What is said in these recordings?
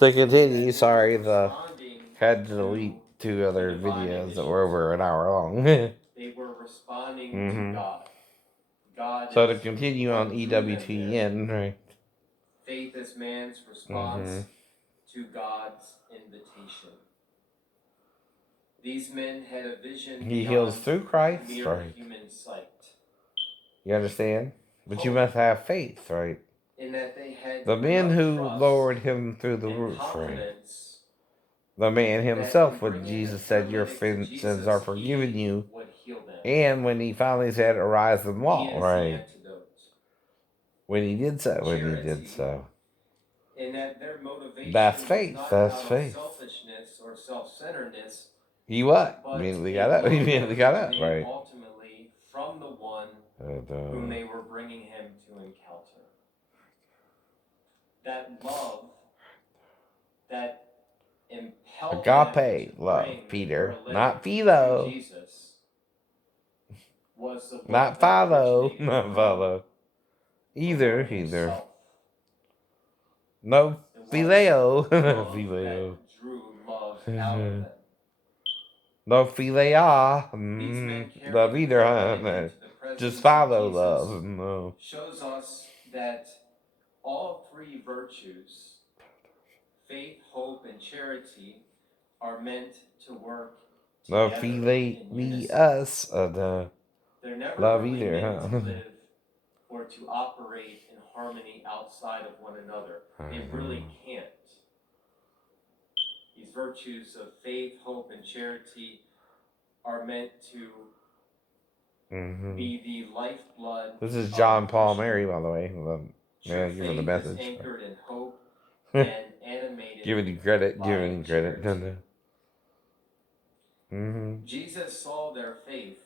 To continue, sorry, the responding had to to delete two the other divine videos that were initiative. over an hour long. They were responding to hmm God. God So to is continue on what drew them there. EWTN, right? Faith is man's hmm response to God's invitation. These men had a vision He heals beyond through Christ, mere right? human sight. You understand? But you Hope must have faith, right? in that they had The man enough who trust lowered him through the and roof, right? confidence The man that in himself, when bringing a Jesus said, "Your paralytic to sins are Jesus, forgiven he you," would heal them. and when he finally said, "Arise and He walk," is the right? antidote. When he did Charity, so. in that their That's motivation was faith. not That's out of faith. selfishness or self-centeredness, He what? but Immediately got a up. He love that immediately got up, originated right? ultimately from the one And, whom they were bringing him to encounter. That love that impelled them to agape love, bring the Peter. Not paralytic to philo. Jesus was the love Not that follow. originated Not from follow. the Either. Lord Either. himself. No It was phileo. love Phileo. that drew love out of them. No philia. These men Love carrying the either, paralytic huh? into the Just presence of follow Jesus love. No. shows us that all three virtues, faith, hope, and charity, are meant to work No together phile in me unison. us. They're never Love really either, meant to huh? live or to operate in harmony outside of one another. They really can't. These virtues of faith, hope, and charity are meant to be the lifeblood. This is of John the Paul Christian. Mary, by the way. True Give her the faith is message. anchored in hope and animated Giving you credit. by Giving you credit. charity. Mm-hmm. Jesus saw their faith,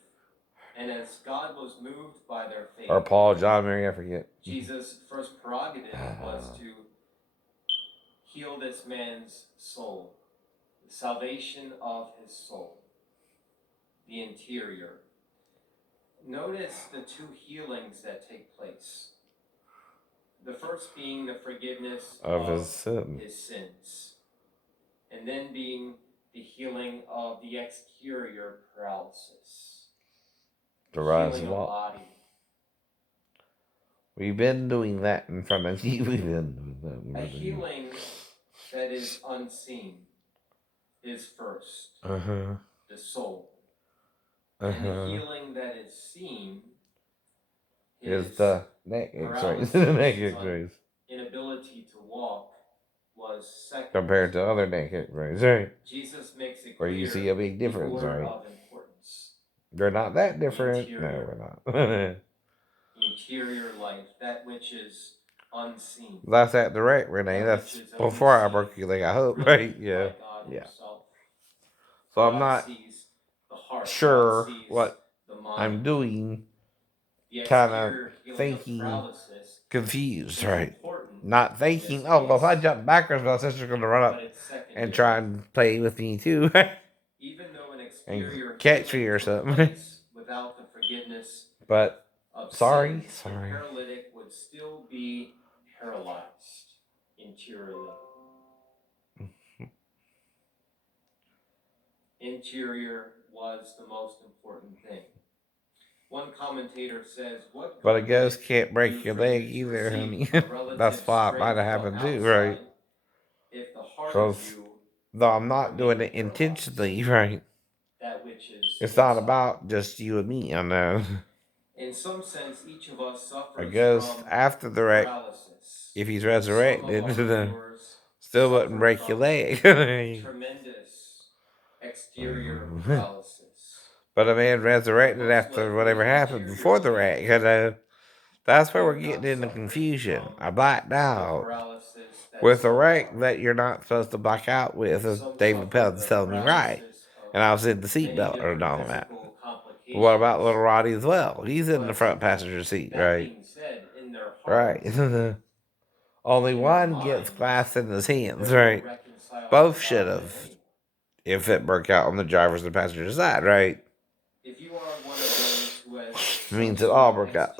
and as God was moved by their faith, Or Paul, John, Mary, I forget. Jesus' first prerogative was to heal this man's soul, the salvation of his soul, the interior. Notice the two healings that take place. The first being the forgiveness Of of his sins, and then being the healing of the exterior paralysis, to the rise healing and of walk. body. We've been doing that in front of you. We've been doing that. A healing that is unseen is first, the soul. And the healing that is seen is the neck X-rays. The neck X-rays. Inability to walk was second. Compared to other neck X-rays, right? Jesus makes it Where clear you see a big difference, the order right? of importance. They're not that different. No, Interior. we're not. Interior life, that which is unseen. That's at direct, Renee. That's before I broke your leg, I hope, right? Yeah. Yeah. So I'm not sure what I'm doing, kind of thinking confused, right? Not thinking, oh, well, if I jump backwards, my sister's going to run up and try and play with me too. Even though an and exterior catch me or something. without the forgiveness but of sorry. the paralytic would still be paralyzed interiorly. Interior was the most important thing. One commentator says, "What?" But a ghost can't break your leg either, honey. That's why it might have happened too, right? If the heart Because though I'm not doing it intentionally, right? That which is it's not about just you and me, I know. In some sense, each of us suffers a ghost from after the wreck, paralysis. if he's resurrected, still wouldn't break your leg. Tremendous exterior paralysis. But a man resurrected after whatever happened before the wreck, you know. That's where we're getting into confusion. I blacked out with a wreck that you're not supposed to black out with, as David Pelton's telling me right. And I was in the seatbelt and all that. But what about little Roddy as well? He's in the front passenger seat, right? Right. Only one gets glass in his hands, right? Both should have, if it broke out on the driver's and passenger side, right? If you are one of those who has means it all broke out.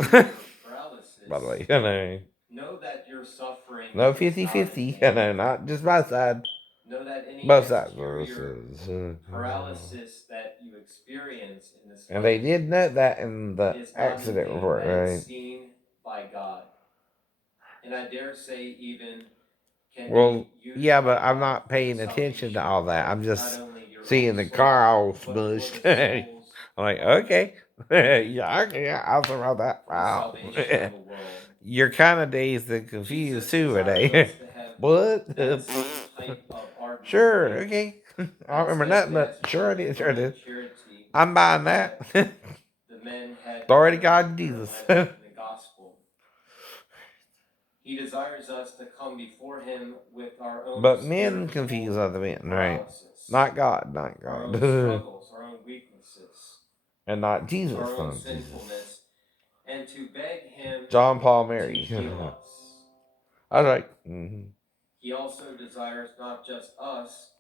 By the way, Know that your suffering No is 50-50. not in No, vain. not just my side. Know that any Both sides. exterior paralysis that you experience in this And they life, did note that in it the is not in accident vain, report, that right? it's seen by God. And I dare say even can Well, be used yeah, by but I'm God not for the paying attention to all that. I'm salvation of just not only your seeing own the soul, car all but for smushed. the I'm souls like, okay. Yeah, okay, yeah, I'll throw that. for the Wow. salvation of the world. You're kind of dazed and confused Jesus too, desires Renee. us to have What? that same type of ardent Sure, faith, okay. I don't that remember nothing, but steadfast sure I hope, did, sure I and did. charity I'm buying that. that the men had It's already demonstrated God and in Jesus. the gospel. He desires us to come before him with our own But men spiritual confuse other men, right? paralysis, Not God, not our own God. struggles, our own weaknesses, And not Jesus, our own not Jesus. sinfulness, and to beg him John Paul to Mary. heal us. I was like, mm-hmm. He also desires not just us,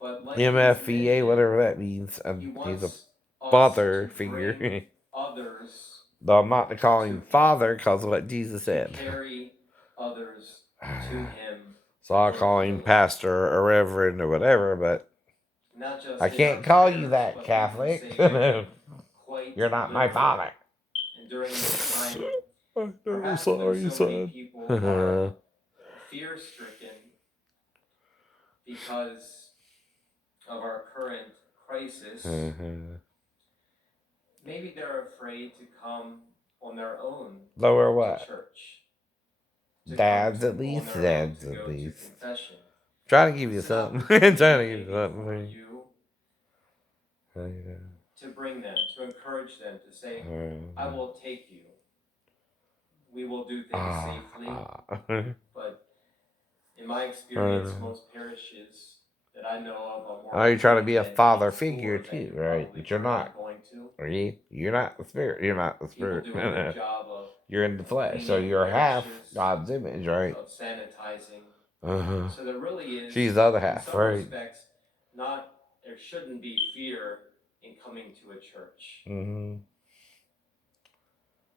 but like MFVA, whatever that means. he He's a wants us father to figure. bring others, Though I'm not to call him father because of what Jesus to said. carry others to him. So I'll call him pastor or reverend or whatever, but Not just I in can't our call prayers, you but that, we can Catholic. say that quite You're not my literally. father. And during this time, I'm perhaps sorry, when so many son. people are fear-stricken because of our current crisis, maybe they're afraid to come on their own Lower to what? church. To Dads come at least. on their own Dads to at go to least. confession. Trying to give you It's an something. opportunity Trying to give maybe you something. for you to bring them, to encourage them, to say, I will take you. We will do things safely. But in my experience, most parishes that I know of are more. Oh, you're trying to be a than father school figure that too, you right? probably But you're are not. going to. Are you? You're not the spirit. You're not the People spirit. do a good job of You're in the flesh, so cleaning you're half parishes, God's image, right? of sanitizing. Uh-huh. So there really is, She's the other in half, some right? respects, there shouldn't be fear in coming to a church. Mm-hmm.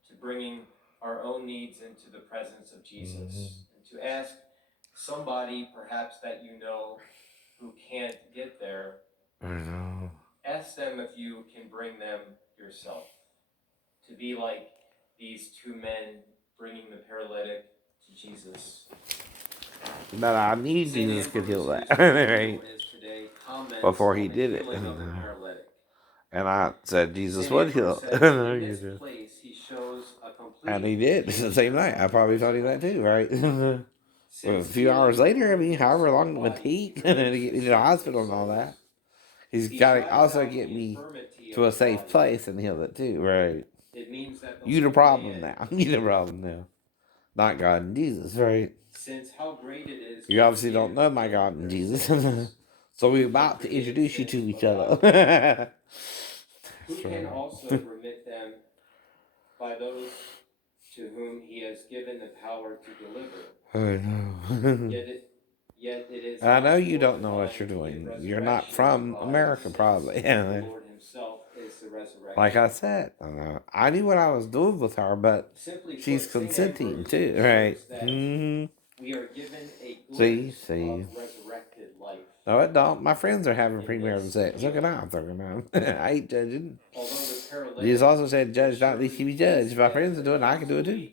To bringing our own needs into the presence of Jesus, and to ask somebody perhaps that you know who can't get there, I know. ask them if you can bring them yourself. To be like these two men bringing the paralytic to Jesus. But I knew St. Jesus could heal Ambrose, that, whose funeral right? is today, comments Before he on the did it. healing of the paralytic. And I said Jesus St. would Ambrose heal it. says, in this place, he shows a complete And he did. The same night. I probably told you that too, right? A few hours later, I mean, however long it would take to get me to the hospital and all that. He's got to also get me to a safe place and heal it too, right? It means that You the problem now. You the problem now. Not God and Jesus, right? Since how great it is. You obviously don't know my God and Jesus. So we're about to introduce you to each other. Who can also remit them by those to whom he has given the power to deliver. I know. Yet it is. I know you don't know what you're doing. You're not from America, probably. The Lord himself is the resurrection. Like I said, I knew what I was doing with her, but she's consenting too, right? Mm-hmm. We are given a glimpse See. of resurrected life. No, it don't. My friends are having premarital sex. Look at that. I'm talking about. I ain't judging. Jesus also said, "Judge not, lest you be judged." If my friends are doing it, I can do it too.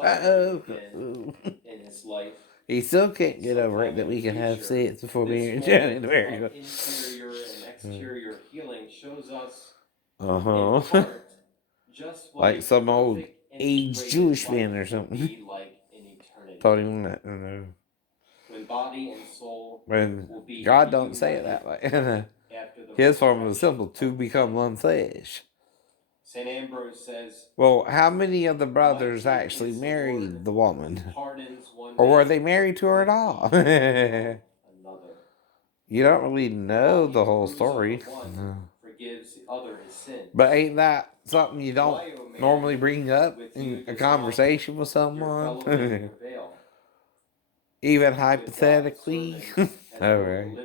Uh-oh. In his life. He still can't get over it that we can have sex before marriage in America. Interior and exterior healing shows us just what like some old aged Jewish man or something. Like in eternity. Told him that. When body and soul when God don't say it that way. His formula is simple: to become one flesh. St. Ambrose says, well, how many of the brothers actually married the woman? Or were they married to her at all? You don't really know the whole story. But ain't that something you don't normally bring up in a conversation with someone? Even hypothetically? Alright.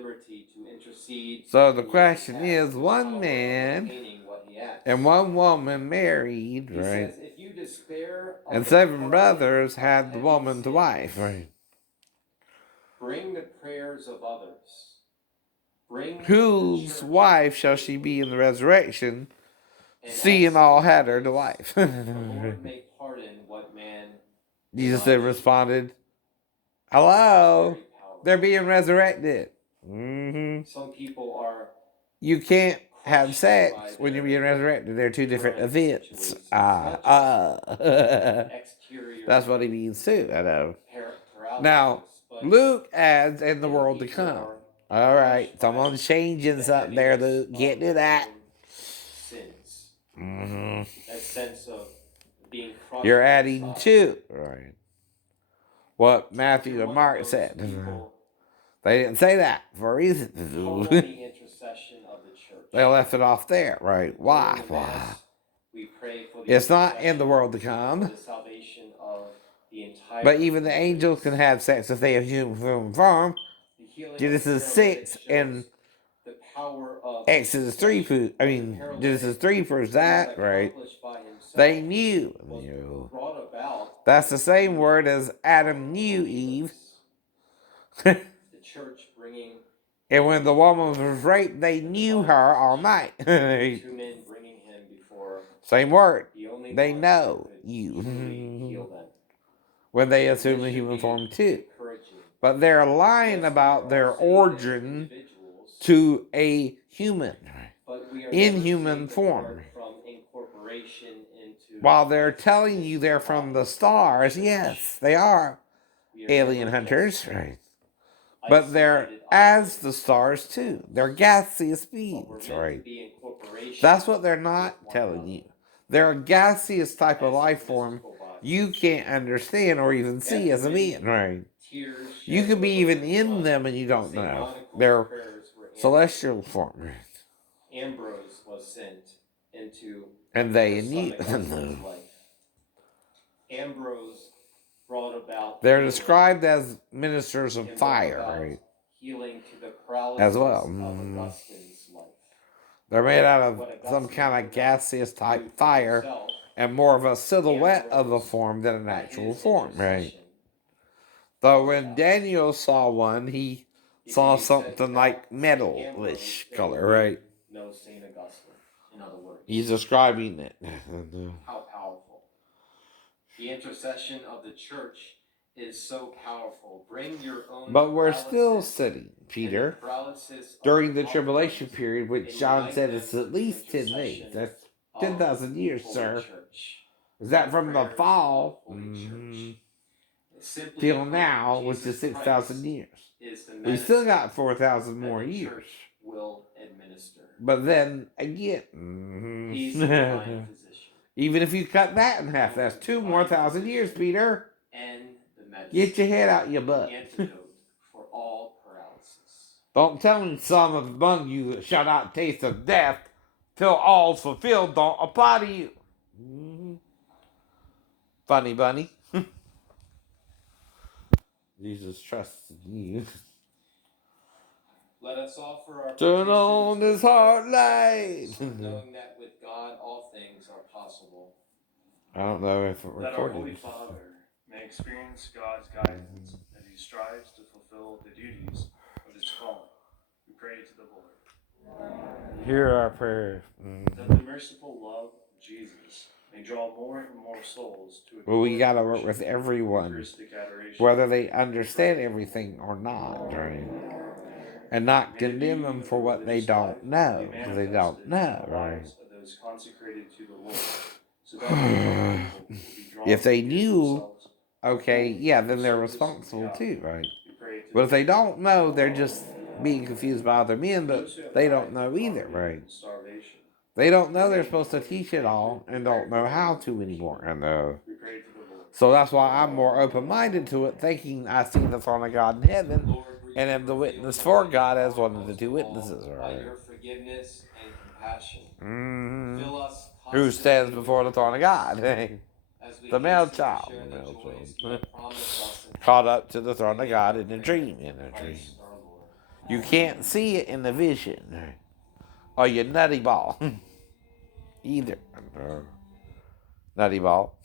So the question is, one man the Acts. And one woman married, He right? says, if you despair of And the 7 burden brothers of had the heavy woman to sins, wife, right? bring the prayers of others. Bring the Whose church wife shall she be in the resurrection, and seeing ask all for had her to grace. wife? The Lord may pardon what man Jesus denies. then responded, hello, Very powerful. they're being resurrected. Mm-hmm. Some people are You can't have crushed sex by when you're their being resurrected. They're two different current events. situations. It's not just exterior That's what he means too, I know. paralysis, Now, but Luke adds in the many world to people come. are All right, crushed by someone's changing the something there, heaviness Luke. of Get to their that. own sins. Mm-hmm. That sense of being crushed. You're adding inside. to, right, what If Matthew you're and one Mark of those said. people, They didn't say that for a reason. call on the intercession of the church. They left it off there, right? Why? During the Why? Mass, we pray for the It's not in the intercession world to for come. the salvation of the entire But even the human angels race. can have sex if they have human form. The healing of Genesis the 6 paralytic and shows the power of Exodus 3 intercession. Genesis 3 proves that, right? Accomplished by himself They knew. was brought about. That's the same word as Adam knew Eve. The church bringing. And when the woman was raped, they knew her all night. 2 men bringing him before. Same word. The only They one know who could you. truly heal them. When they assume the human form too. But they're lying about their origin to a human. In human form. While they're telling you they're from the stars, yes, they are alien hunters, right? But they're as the stars too. They're gaseous beings, right? That's what they're not telling you. They're a gaseous type of life form you can't understand or even see as a being, right? You could be even in them and you don't know. They're celestial form, right? Ambrose was sent into And they and Son you. Augustine's life. Ambrose brought about. They're healing described as ministers of and fire, brought about right? healing to the paralysis As well. of Augustine's life. They're made out of What some Augustine kind of could gaseous do type for fire himself, and more of a silhouette of a Ambrose, form than an by actual his form, right? intercession, Though when Daniel saw one, he saw became set something back like Saint metalish Ambrose, there color, would be right? No Saint Augustine, in other words. He's describing it. How powerful. The intercession of the church is so powerful. Bring your own But we're still paralysis sitting, and Peter, the paralysis of during the our tribulation hearts period, which and John unite said them is with at the least 10 days. intercession That's of 10,000 years, Holy sir. Church. Is that The from the prayers fall of Holy Church. Simply till put, now, which Jesus is 6,000 years? is the We still medicine got 4,000 that more the years. church will administer. But then again, He's the divine physician even if you cut that in half, that's 2 more thousand years, Peter. and the medicine. Get your head out your butt. Antidote for all paralysis. Don't tell me some among you that shall not taste of death till all's fulfilled don't apply to you. Funny bunny. Jesus trusts in you. Let us offer our Turn on petitions this heart light. knowing that with God all things are possible. I don't know if it That our recorded. Holy Father may experience God's guidance as he strives to fulfill the duties of his calling. We pray to the Lord. Hear our prayer. That the merciful love of Jesus may draw more and more souls to Well, we gotta adore work with and everyone, Eucharistic adoration. whether they understand everything or not, right? And not condemn them for what they don't know, because they don't know, right? Of those consecrated to the Lord, so that the people will be drawn If they to knew, themselves. okay, yeah, then they're responsible too, right? But if they don't know, they're just being confused by other men, but they don't know either, right? Starvation. They don't know they're supposed to teach it all and don't know how to anymore. And We pray to the Lord. so that's why I'm more open-minded to it, thinking I see the throne of God in heaven and am the witness for God as one of the 2 witnesses, By right? your forgiveness and compassion, Mm-hmm. fill us Who stands before the throne of God? as we The male hasten to child, share the the male joys child. you have promised us in Caught up to the throne of God in a dream, Christ our Lord. You can't see it in the vision. Or you nutty ball. Either. No. Nutty ball.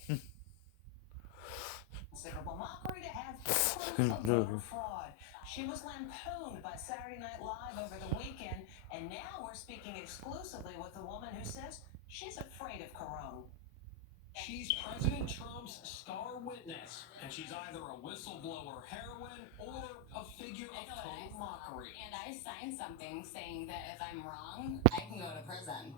Considerable mockery to have proof of voter fraud. She was lampooned by Saturday Night Live over the weekend, and now we're speaking exclusively with the woman who says she's afraid of Carone. She's President Trump's star witness, and she's either a whistleblower heroine or a figure of total mockery. And I signed something saying that if I'm wrong, I can go to prison.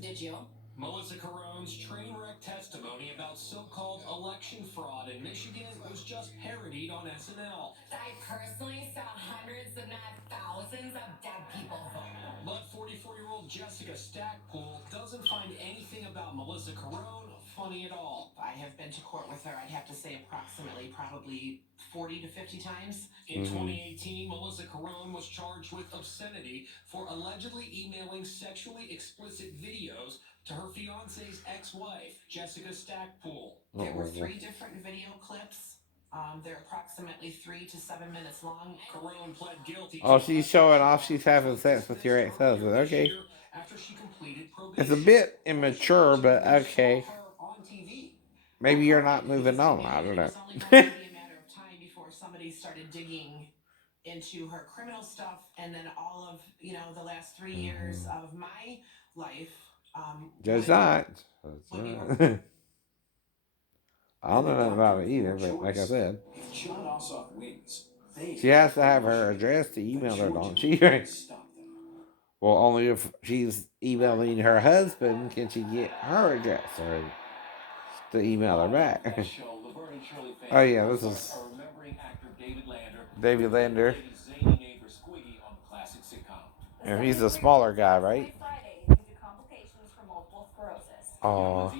Did you? Melissa Carone's train wreck testimony about so-called election fraud in Michigan was just parodied on SNL. I personally saw hundreds, if not thousands, of dead people vote. But 44-year-old Jessica Stackpool doesn't find anything about Melissa Carone funny at all. I have been to court with her, I'd have to say approximately probably 40 to 50 times. In 2018, Melissa Carone was charged with obscenity for allegedly emailing sexually explicit videos to her fiance's ex-wife, Jessica Stackpool. There were 3 different video clips. They're approximately 3 to 7 minutes long. Carone pled guilty. Oh, she's showing off she's having sex with your ex-husband. Okay. After she completed It's a bit immature, but okay. Maybe you're not moving on. I don't know. It was only going to be a matter of time before somebody started digging into her criminal stuff, and then all of, the last 3 years of my life. Just not. I don't know nothing about it either, but like I said, If Jon Ossoff wins, she has to have her address to email her, don't she? Well, only if she's emailing her husband can she get her address or to email her back. Oh yeah, this is David Lander. And he's a smaller guy, right? Oh,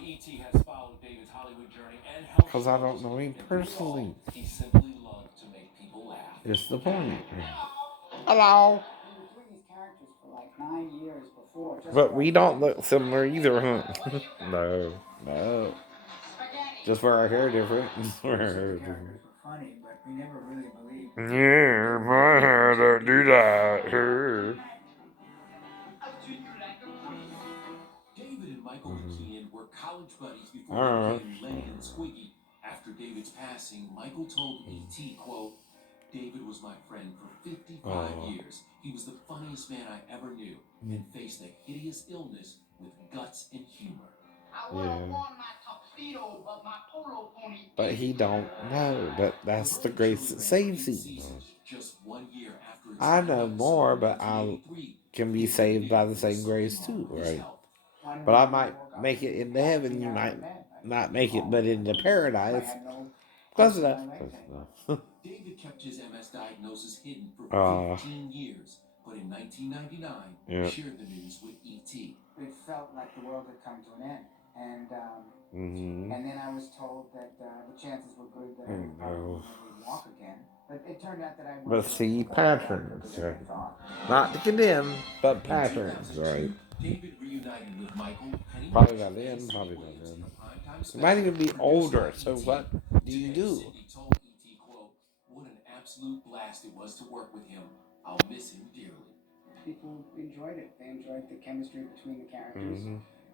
because I don't know him personally. It's the point. Hello. But we don't look similar either, huh? No. Just where our hair different. Funny, but we never really believed. Yeah, my hair don't do that. Here. David and Michael McKean were college buddies before they became Lenny and Squiggy. After David's passing, Michael told E.T., quote, "David was my friend for 55 years. He was the funniest man I ever knew and faced a hideous illness with guts and humor." But he don't know. But that's the grace that saves him. Just 1 year after I know more, but I can be saved by the same grace too, right? But I might make it into heaven. You might not make it, but into paradise. Close enough. David kept his MS diagnosis hidden for 15 years, but in 1999, shared the news with E.T. It felt like the world had come to an end, and then I was told that the chances were good that I would probably walk again. But it turned out that I But see, patterns. Not to condemn, but patterns, right? David reunited with Michael. Probably not then, probably not then. You might even be older, so what do you do? Cindy told E.T., quote, "What an absolute blast it was to work with him. I'll miss him dearly." People enjoyed it. They enjoyed the chemistry between the characters.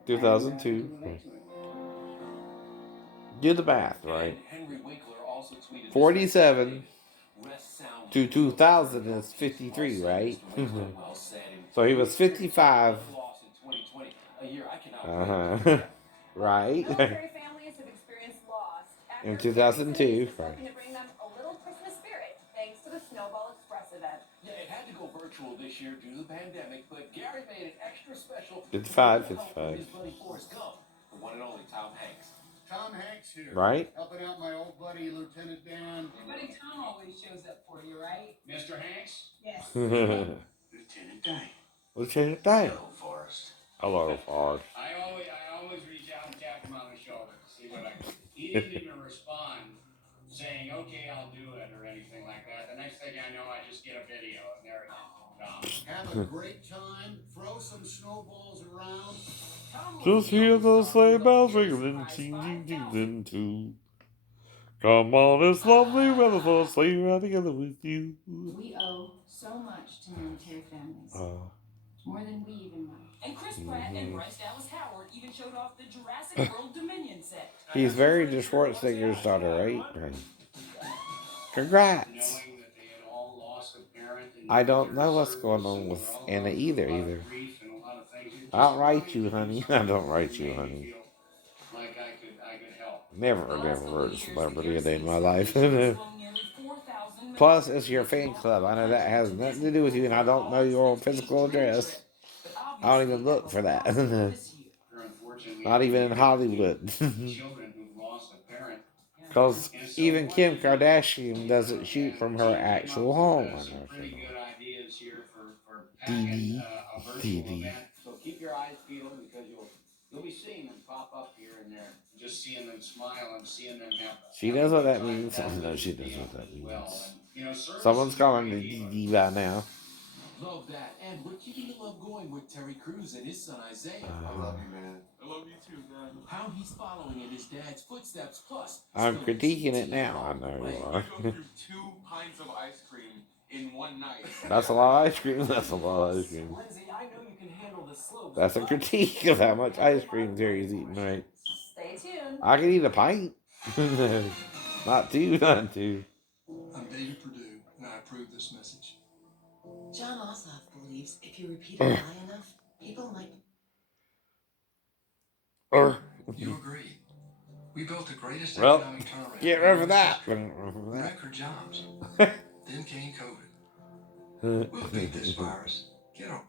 2002. Do the math, right? Henry Winkler also tweeted 47 to 2000 is 53, right? So he was 55. Right. Military families have experienced loss. In 2002, right. To bring them a little Christmas spirit, thanks to the Snowball Express event. Yeah, it had to go virtual this year due to the pandemic, but Gary made it extra special. 55. His buddy Forrest Gump, the one and only Tom Hanks. Tom Hanks here. Right. Helping out my old buddy, Lieutenant Dan. Your buddy Tom always shows up for you, right? Mr. Hanks? Yes. Lieutenant Dan. Lieutenant Dan. Hello, Forrest. Hello, Forrest. I always reach out and tap him on the shoulder to see what I can do. He didn't even respond saying, "Okay, I'll do it," or anything like that. The next thing I know, I just get a video, and there it is. Have a great time. Throw some snowballs around. Just hear those sleigh bells ringing, ting, ting, ting, too. Come on, it's lovely weather for a sleigh ride together with you. We owe so much to military families. More than we even know. And Chris Pratt and Bryce Dallas Howard even showed off the Jurassic World Dominion set. He's married to Schwarzenegger's daughter, right? Congrats. Knowing that they had all lost a parent in I don't know military what's going service, on and with we're all Anna going through either. a lot of grief and a lot of things. It I don't just write made you, me honey. something I don't that write you, made me honey. feel like I could help. Never heard of celebrity a day in my life. Plus, it's your fan club. I know that has nothing to do with you, and I don't know your physical address. I don't even look for that. Not even in Hollywood. Children who've lost a parent. Because even Kim Kardashian doesn't shoot from her actual home. I Some know. pretty good ideas here for Dee packing a virtual Dee. event. So keep your eyes peeled because you'll be seeing them pop up here and there. Just seeing them smile and seeing them have. She knows what that means. No, she knows what that means. Someone's calling her Dee Dee by now. Love that. And we're keeping the love going with Terry Crews and his son Isaiah. I love you, man. I love you too, man. How he's following in his dad's footsteps. Plus, I'm critiquing it now. I know you are. We go through 2 pints of ice cream in one night. That's a lot of ice cream. That's a lot of ice cream. Lindsay, I know you can handle the slope. That's a critique of how much ice cream Terry's eating, right? Stay tuned. I can eat a pint. Not two, not two. I'm David Perdue, and I approve this message. John Ossoff believes if you repeat a lie enough, people might. You agree. We built the greatest Well, economic turnaround. get rid of that. Record jobs. Then came COVID. We'll beat this virus. Get on.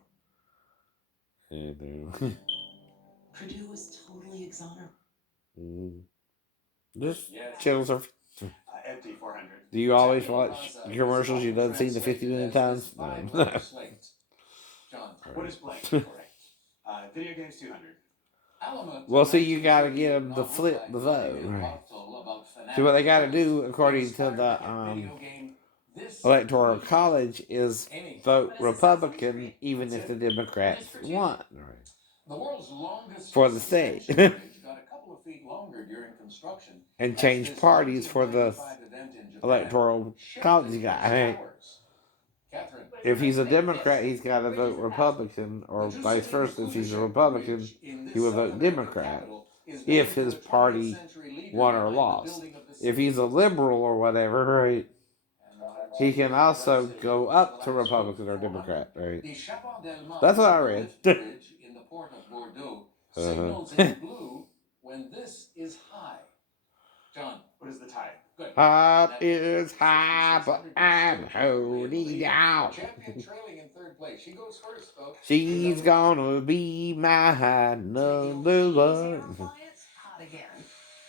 Purdue was totally exonerated. Just channels are. Empty 400. Do you always watch commercials you've done seen the 50 million times? No. John, what is blank? Correct. Video games 200. Well, see, you gotta get them to flip the vote. Right. See, what they gotta do, according to the Electoral College, is vote Republican, even if the Democrats won. Right. The world's longest For the state. got a couple of feet longer during construction. And change parties for the Electoral College guy. Right? If he's a Democrat, he's got to vote Republican, or vice versa. If he's a Republican, he will vote Democrat if his party won or lost. If he's a liberal or whatever, right, he can also go up to Republican or Democrat, right? That's what I read. When this is high. John, what is the tide? Good. Heart is high, but I'm holding out. Champion trailing in third place. She goes first, folks. She's gonna be my number one. Hot again.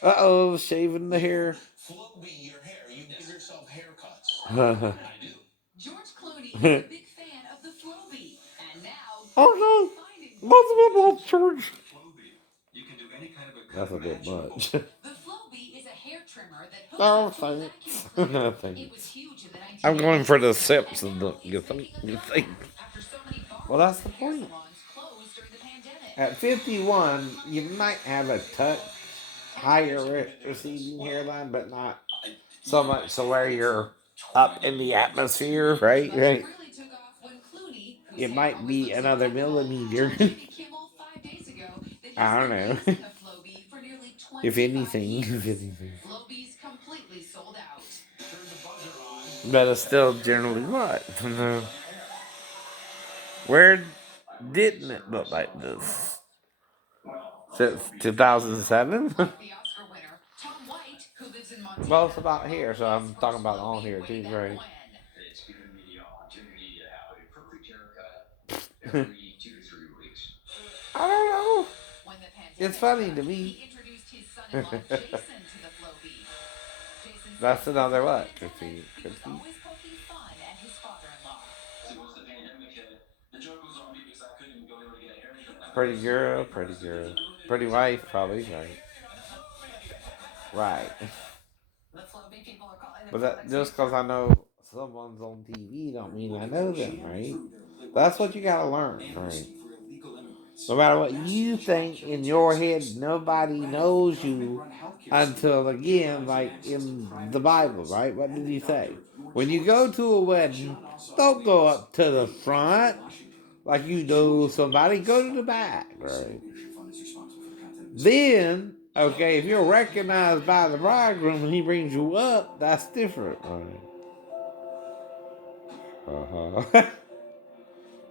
Uh-oh, shaving the hair. Flowbee your hair. You give yourself haircuts. Okay. I do. George Clooney is a big fan of the Flowbee, and now Multiple church. You can do any kind of a That's a bit much. the Flowbee is a hair trimmer that hooks Oh, up to a thanks. vacuum cleaner. No, thanks. It was huge in the 1980s. I'm going for the Simpsons look. You think? After so many Well, that's the barbers and hair point. salons closed during the pandemic. At 51, you might have a touch higher receding hairline, but not so much so where you're up in the atmosphere, right? But it Right. really took off when Clooney, who It said might always be looks another impeccable, millimeter. told Jimmy Kimmel 5 days ago that he's I don't been know. using the Flowbee for nearly 25 If anything, years. if anything. Flowbee's completely sold out. Turn the buzzer on. But it's still generally what? Where didn't it look like this? Since 2007? The Oscar winner, Tom White, who lives in Montana. Well, it's about here, so I'm talking about on here too, right? It's given me the opportunity to have a perfect haircut every 2 to 3 weeks. I don't know. When the pandemic It's funny to struck, me. He introduced his son-in-law Jason to the Flowbee. Jason That's said another during what? the pandemic, Critique. he was always poking fun at his father-in-law. So once the pandemic hit, the joke was on me because I couldn't go to get a haircut. Pretty girl, pretty girl. Pretty wife, probably, right? Right. The Flowbee people are calling it. But that, just because I know someone's on TV don't mean I know them, right? That's what you gotta learn, right? No matter what you think in your head, nobody knows you until, again, like in the Bible, right? What did he say? When you go to a wedding, don't go up to the front like you know somebody, go to the back, right? Then, okay, if you're recognized by the bridegroom and he brings you up, that's different, right?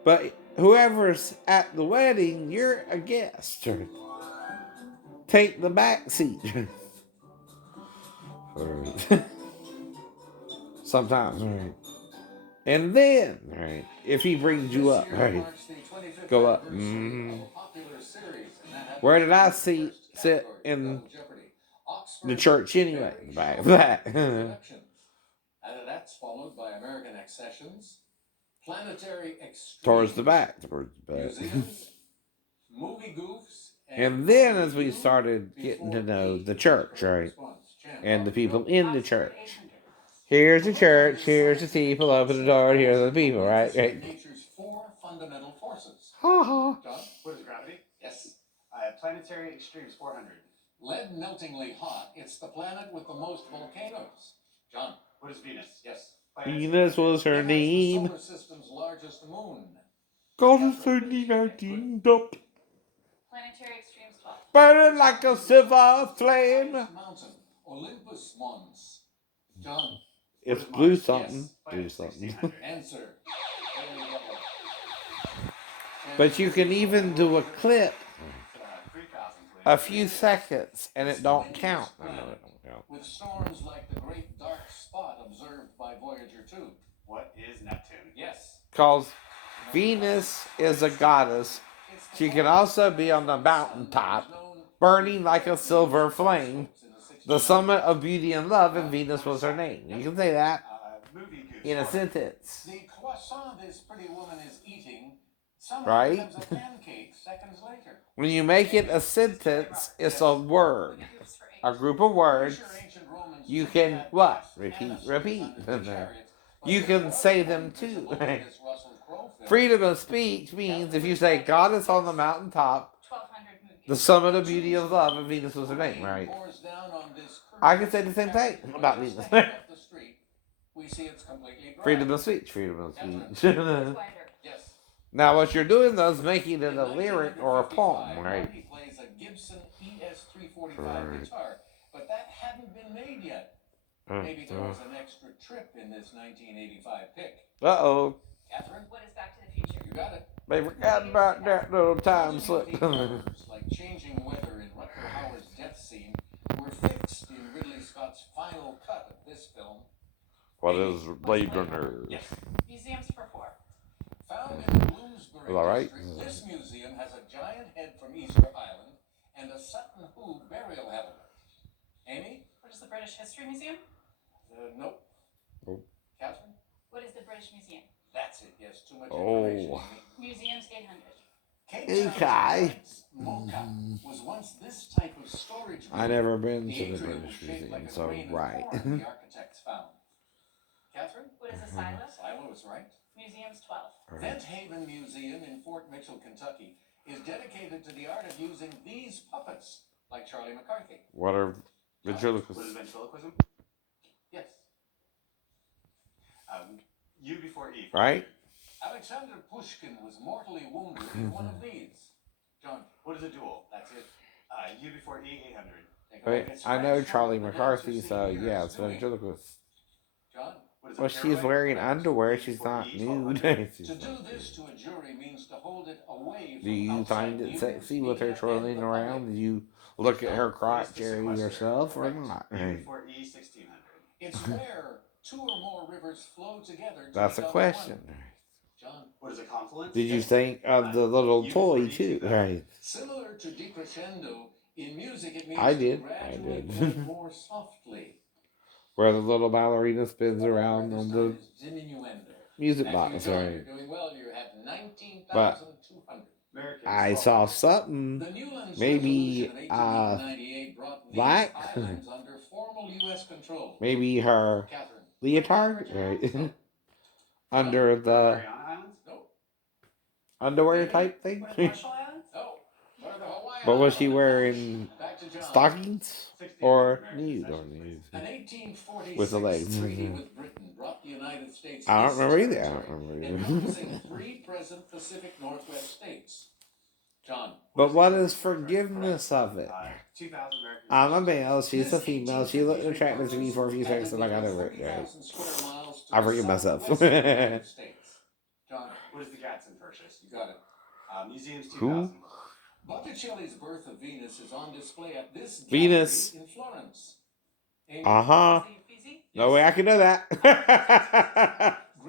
But whoever's at the wedding, you're a guest. Right? Take the back seat. Right. Sometimes, right? And then, right, if he brings you up, right, go up. Where did I sit in the church anyway? In the back of that. And that's followed by American accessions, planetary extremes, Towards the back. Towards the back. museums, movie goofs, And then as we started getting to know the church, right, and the people in the church. Here's the church, here's the people, open the door, here's the people, right? Nature's four fundamental forces. Ha ha. John, what is gravity? Yes. Planetary extremes 400. Lead meltingly hot. It's the planet with the most volcanoes. John, What is Venus? yes. Venus was her It has the name. solar system's largest moon. God is 2019 dump. Planetary extremes 12. Burning like a silver flame. Mountain, Olympus Mons. John, It's blue something. yes. Blue something. Answer. There you go. But you can even do a clip a few seconds and it don't count. I know it don't count. With storms like the great dark spot observed by Voyager 2. What is Neptune? Yes. Because Venus is a goddess. She can also be on the mountaintop, burning like a silver flame. The summit of beauty and love, and Venus was her name. You can say that in a sentence. The croissant this pretty woman is eating Right? becomes a pancake seconds later. When you make it a sentence, it's a word. A group of words. You can what? Repeat. You can say them too. Freedom of speech means if you say God is on the mountaintop, the summit of beauty of love, and Venus was her name, right? I can say the same thing about Venus. Freedom of speech. Now what you're doing though is making it a lyric or a poem, right? He plays a Gibson ES-345 guitar, but that hadn't been made yet. Maybe there was an extra trip in this 1985 pick. Uh-oh. Catherine? What is Back to the Future? You got it. They forgot about that little time slip. Like changing weather in Rutger Hauer's death scene were fixed in Ridley Scott's final cut of this film. What is Blade Runner? Yes. Museums for 4. Found in the Bloomsbury Is that right? district, this museum has a giant head from Easter Island and a Sutton Hoo burial element. Amy? What is the British History Museum? Nope. Nope. Catherine? What is the British Museum? That's it. Yes, too much Oh. information. Museums 800. Okay. Mocha was once this type of storage room. I never been The to the atrium British was shaped Museum, like a so grain of right. corn the architects found. Catherine? What is a silo? Silo is right. Museums 12. Vent Haven Museum in Fort Mitchell, Kentucky, is dedicated to the art of using these puppets, like Charlie McCarthy. What are What is ventriloquists? ventriloquism? Yes. U before E. Right? Alexander Pushkin was mortally wounded in one of these. John, What is a duel? that's it. U before E, 800. Take a Right. look at I know Scratch Charlie Hole, the McCarthy, dancer so seen yeah, here it's doing. ventriloquist. John, What is a Well, she's pirouette? wearing underwear. She's not E, nude. 1200. to do this to a jury means to hold it away from Do you outside find it view, sexy with her media, and twirling the around? public. Do you look at her crotch area yourself or not? U before E, 1600. It's where two or more rivers flow together to That's a become question. one. John, What is a confluence? Did you think of the little toy too? Right. similar to decrescendo, in music it means I to did. gradually I did. move more softly. Where the little ballerina spins around on the This is diminuendo. music After box, you join, right? You're doing well. You're at But 19,200. American I Salt. saw something. The Newlands Maybe, Resolution of 1898 brought these black? islands under formal U.S. control. Maybe her Catherine. leotard, right? Under the Mariana Islands? No. underwear type thing. What are the Marshall Islands? No. What are the Hawaiian But was she Islands? wearing Back to John. stockings 1600 or American nude or possessions. nude? An 1846 With the legs. treaty with Britain brought the United United States. I don't is remember either. I territory, don't remember either. encompassing 3 present Pacific Northwest states. John. But what is forgiveness of it? 2,000 American. I'm a male, she's a female, she looked attractive to me for a few seconds and I got over it. Right? 30,000 square miles to I the forgive myself. southwest of the United States. John. What is the Gadsden Purchase? You got it. Museum's 2,000. Who? Botticelli's Birth of Venus is on display at this Venus. gallery in Florence. Amy, Uh-huh. No way I can know that.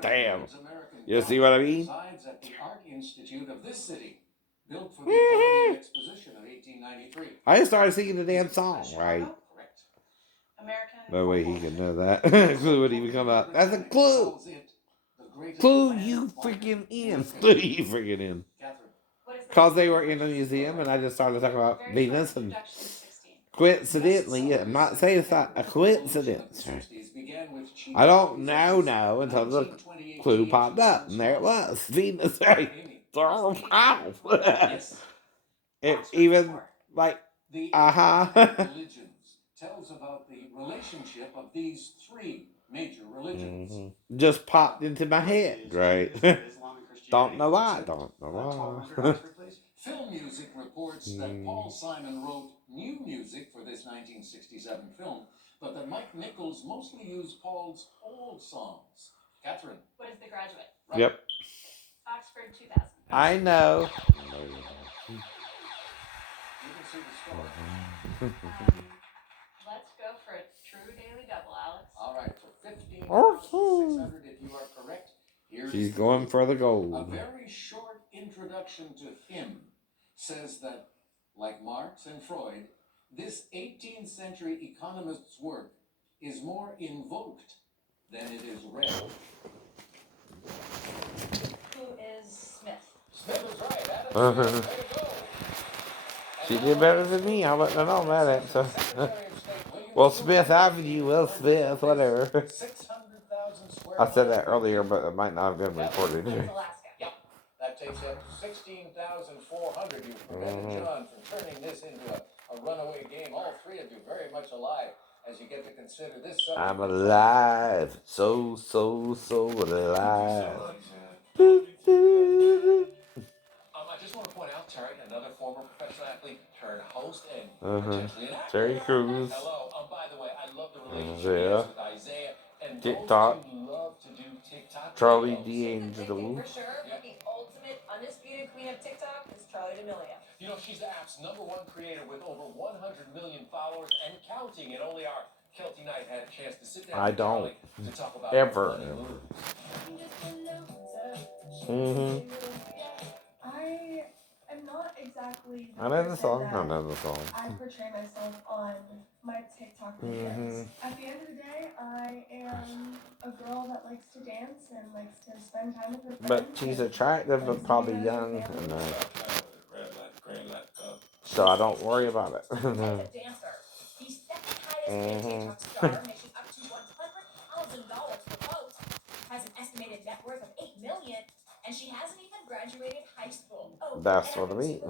Damn. You see what I mean? Resides at the Art Institute of this city, built for the Colonial Exposition of 1893. I just started singing the damn song, right? Correct. American. No way he can know that. Clue would even come out. That's a clue. Clue you freaking in. Clue you freaking in. Because they were in the museum and I just started talking about Venus and coincidentally, I'm not saying it's not a coincidence. I don't know until the clue popped up and there it was. Venus. It even like Religions tells about the relationship of these 3 major religions. Just popped into my head, right? Don't know why. Don't know why. Film Music reports that Paul Simon wrote new music for this 1967 film, but that Mike Nichols mostly used Paul's old songs. Catherine. What is The Graduate? Right. Yep. Oxford 2000. I know. You can see the story. Let's go for a true daily double, Alex. All right, for 15,600, if you are correct, here's She's the going clue. for the A gold. very short introduction to him says that, like Marx and Freud, this 18th century economist's work is more invoked than it is read. Who is Smith? Smith is right. Adam Smith, way to go. She did better than me. I wouldn't have known that answer. Well, Smith Avenue, Will Smith, whatever. 600,000 square I said that miles. earlier, but it might not have been recorded. It's Alaska. Yep. That takes up 16,400. You've prevented John from turning this into a runaway game. All 3 of you very much alive as you get to consider this subject. I'm alive. So alive. I just want to point out, Terry, another former professional athlete turned host and potentially an actor. Terry Crews. Hello. By the way, I love the relationship Yeah. he has with Isaiah. And TikTok. those who love to do TikTok Charlie videos. D'Angelo. For sure, but the ultimate undisputed queen of TikTok is Charlie D'Amelio. You know, she's the app's #1 creator with over 100 million followers and counting. And only our Kelty Knight had a chance to sit down I with don't. Charlie to talk about Ever. money moves. I am not exactly I know the person song. that I know the song. I portray myself on my TikTok videos. At the end of the day, I am a girl that likes to dance and likes to spend time with her friends. But she's attractive, but probably young. And, so I don't worry about it. Dancer, the second highest paid TikTok star, making up to $100,000 per post, has an estimated net worth of $8 million, and she hasn't even graduated high school. Oh, That's and what I mean.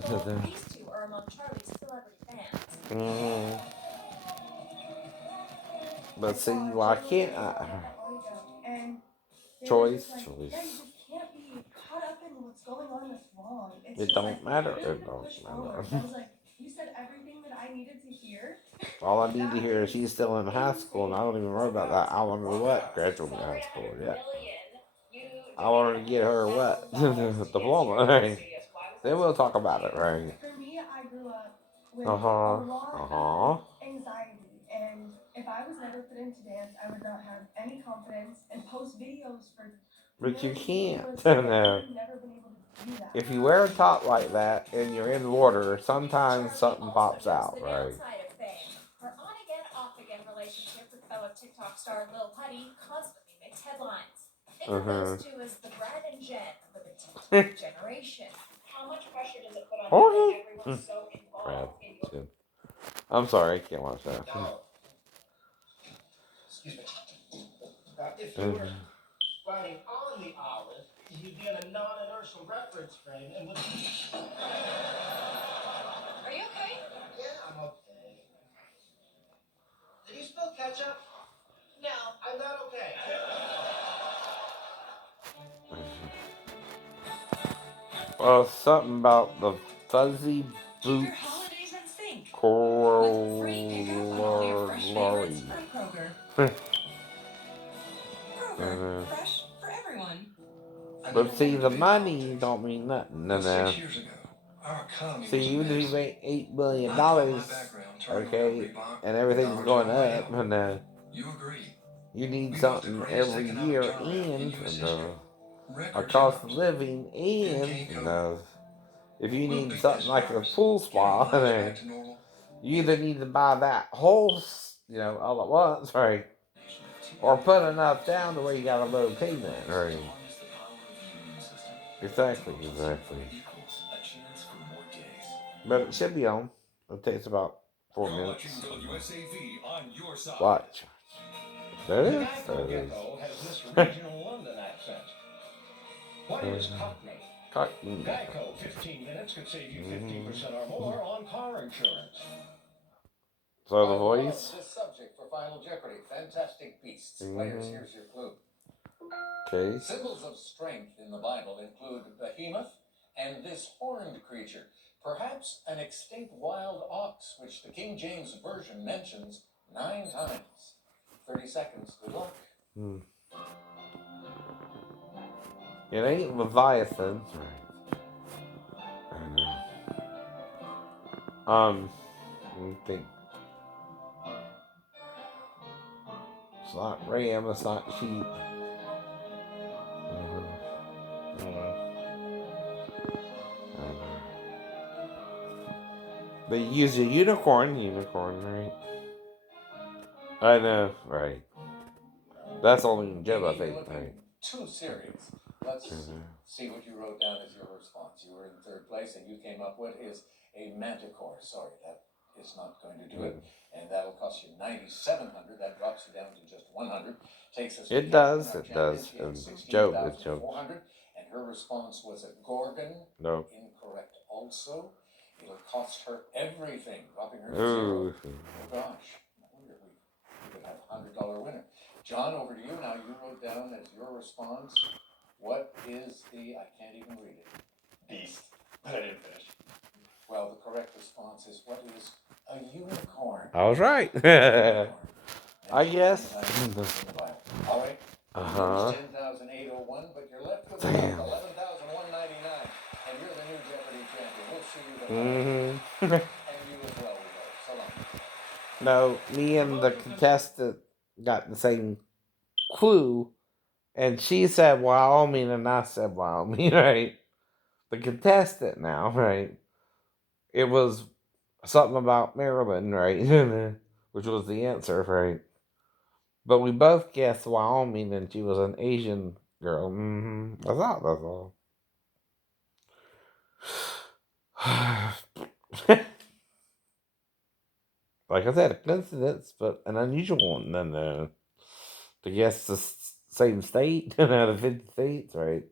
these 2 are among Charlie's celebrity fans. But see, why can't I? And Choice. yeah, you just can't be caught up in what's going on that's wrong. It's It just don't like, matter. you're It gonna push don't forward. matter. I was like, you said everything that I needed to hear. All I need to hear is she's still in high school, and I don't even worry about that. I want her what? Graduate high school, yeah. I want her to get her what? Diploma, right? Then we'll talk about it, right? For me, I grew up with Uh-huh. a lot of anxiety, and if I was never put into dance, I would not have any confidence and post videos for. But you can't. I've No. never been able to do that. If you wear a top like that and you're in water, sometimes something pops out, right? Her on-again, off-again relationship with fellow TikTok star Lil Huddy constantly makes headlines. Think of those 2 as the Brad and Jen of the TikTok generation. How much pressure does it put on you when everyone's so involved in your... I'm sorry, I can't watch that. Excuse me. If you were riding on the olive, you'd be in a non-inertial reference frame and would... Are you okay? Yeah, I'm okay. Did you spill ketchup? No. I'm not okay. Well, something about the fuzzy Keep your boots holidays in sync corollary. with free pickup of all your fresh favorites from Kroger. Kroger, fresh for everyone. But see, the money don't mean nothing. No, But no. 6 years ago, our economy was See, a even if you mess. make $8 billion, I thought my background turning okay, around Reebok and everything's Dollar going General up, helped. and You agreed. you need We built the something greatest every economic year, turnaround in and U.S. history. a Record cost of jobs. living, Then came and if you We'll need beat something this like a virus, pool get spa, our lives back to normal. you either need to buy that whole, all at once, right? Or put enough down to where you got a low payment, right? Exactly. But it should be on. It takes about 4 minutes. Watch. There it is. There it is. Has this regional London accent. What is Cockney? Cockney. Geico, 15 minutes could save you 15% or more on car insurance. So the voice. This subject for Final Jeopardy. Fantastic Beasts. Players, here's your clue. Okay. Symbols of strength in the Bible include behemoth and this horned creature, perhaps an extinct wild ox, which the King James Version mentions 9 times. 30 seconds. Good luck. It ain't Leviathan. Let me think. It's not ram, it's not sheep. They use a unicorn, right? I know, right. That's only in Jeb, I think, right? Too serious. Let's see what you wrote down as your response. You were in 3rd place, and you came up with is a manticore. Sorry, that is not going to do it, and that'll cost you 9,700. That drops you down to just 100. Takes us. It does. And Job, it's Job. And her response was a gorgon. No. Incorrect. Also, it'll cost her everything, dropping her to 0. Oh gosh, I wonder if we could have a $100 winner. John, over to you now. You wrote down as your response, what is the, I can't even read it. Beast. But I didn't finish. Well, the correct response is, what is a unicorn? I was right. I guess. All right. 10,801, but you're left with 11,199. And you're the new Jeopardy champion. We'll see you tomorrow. And you as well, we hope. So long. No, me and the contestant got the same clue, and she said Wyoming, and I said Wyoming, right? The contestant now, right? It was something about Maryland, right? Which was the answer, right? But we both guessed Wyoming, and she was an Asian girl. That's all. Like I said, a coincidence, but an unusual one. And to guess the same state out of 50 states, right?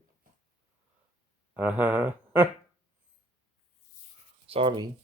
Sorry.